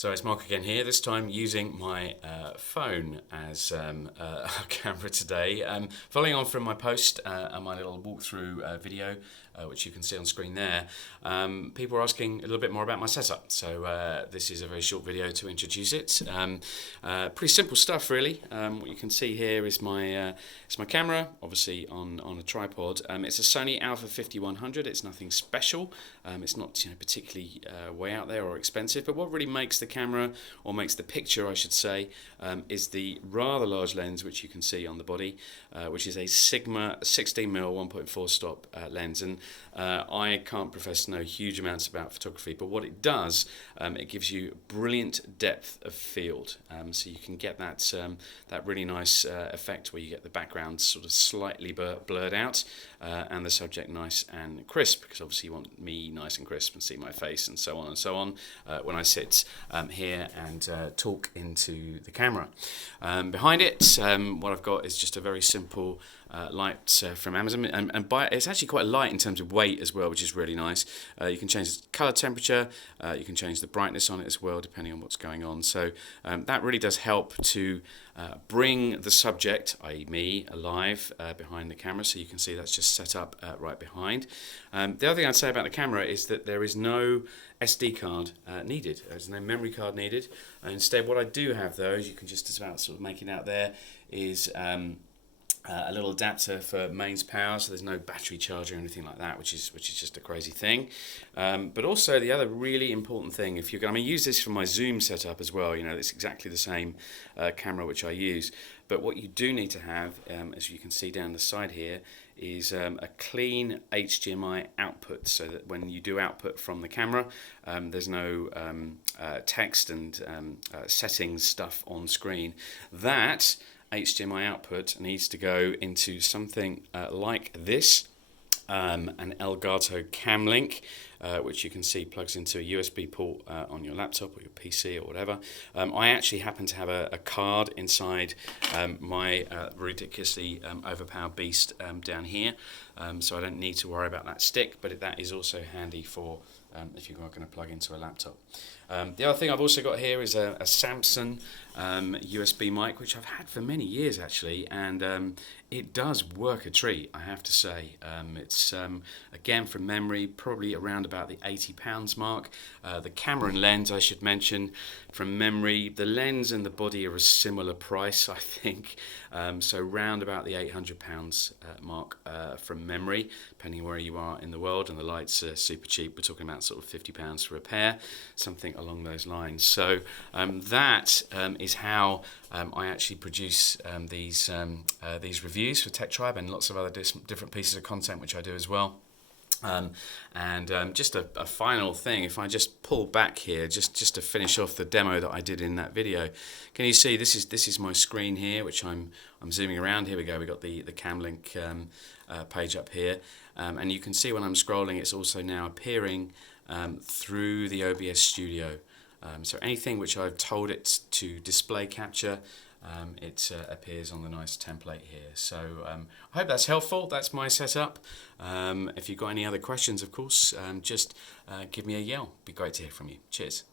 So it's Mark again here, this time using my phone as a camera today. Following on from my post and my little walkthrough video, which you can see on screen there, people are asking a little bit more about my setup. So this is a very short video to introduce it. Pretty simple stuff really. What you can see here is my camera, obviously on a tripod. It's a Sony Alpha 5100. It's nothing special. It's not particularly way out there or expensive, but what really makes the camera, or makes the picture I should say, is the rather large lens which you can see on the body, which is a Sigma 16mm 1.4 stop lens. And I can't profess to know huge amounts about photography, but what it does, it gives you brilliant depth of field, so you can get that really nice effect where you get the background sort of slightly blurred out and the subject nice and crisp, because obviously you want me nice and crisp and see my face and so on when I sit here and talk into the camera. Behind it, what I've got is just a very simple light from Amazon, and it's actually quite light in terms of weight as well, which is really nice. You can change the color temperature, you can change the brightness on it as well depending on what's going on, so that really does help to bring the subject, i.e. me, alive behind the camera. So you can see that's just set up right behind. The other thing I'd say about the camera is that there is no SD card needed. There's no memory card needed. Instead, what I do have though, as you can just about sort of make it out there, is a little adapter for mains power, so there's no battery charger or anything like that, which is just a crazy thing. But also the other really important thing, if you're going to use this for my Zoom setup as well, it's exactly the same camera which I use. But what you do need to have, as you can see down the side here, is a clean HDMI output, so that when you do output from the camera, there's no text and settings stuff on screen. That HDMI output needs to go into something like this, an Elgato Cam Link, which you can see plugs into a USB port on your laptop or your PC or whatever. I actually happen to have a card inside my ridiculously overpowered beast down here, so I don't need to worry about that stick, but that is also handy for if you're going to plug into a laptop. The other thing I've also got here is a Samsung USB mic, which I've had for many years actually, and it does work a treat, I have to say. It's again from memory, probably around about the £80 mark. The camera and lens, I should mention, from memory, the lens and the body are a similar price, I think, so round about the £800 mark from memory, depending where you are in the world, and the lights are super cheap. We're talking about sort of £50 for a pair, something along those lines. So that is how I actually produce these reviews for TechTribe and lots of other different pieces of content which I do as well. Just a final thing, if I just pull back here, just to finish off the demo that I did in that video, can you see this is my screen here, which I'm zooming around. Here we go. We got the Cam Link page up here, and you can see when I'm scrolling, it's also now appearing through the OBS Studio. So anything which I've told it to display capture, it appears on the nice template here. So I hope that's helpful. That's my setup. If you've got any other questions, of course, just give me a yell. It'd be great to hear from you. Cheers.